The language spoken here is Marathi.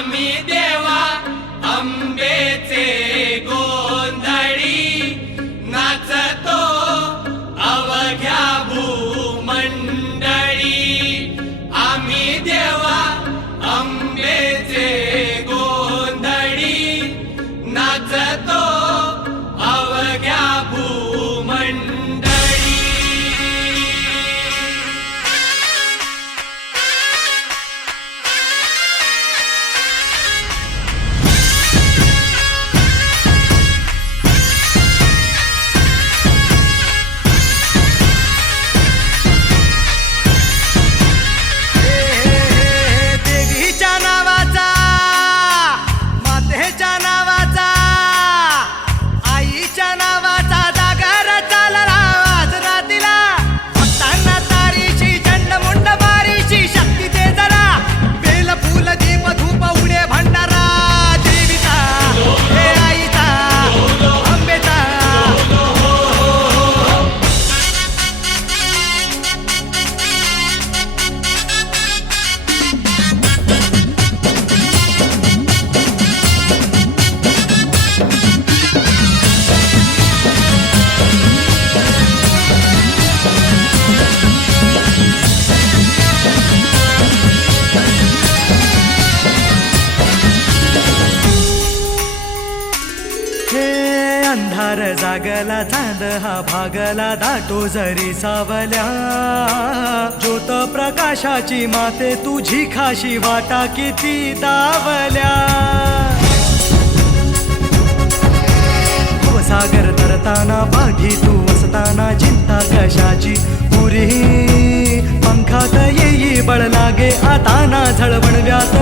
आम्ही देवा अंबेचे गोंधळी नाचतो अवघ्या भूमंडळी। आम्ही देवा अंबेचे गोंधळी नाचतो अवघ्या भूमंडळी। देवीच्या नावाचा, मातेच्या नावाचा, आईच्या नावाचा जागर चालला आज रातीला। भक्तांना तारीशी चंडमुंड मारीशी शक्ती दे जरा, बेल फूल दीप धूप उडे भंडारा देवीचा, हे आईचा, अंबेचा। हे अंधार जागला, चांद हा भागला, दाटो जरी सावल्या। ज्योत प्रकाशाची माते तुझी खाशी वाटा किती दावल्या। सागर तरताना पाठी तू असताना चिंता कशाची पुरी। पंखात येई बळ लागे आता ना झळवण व्यात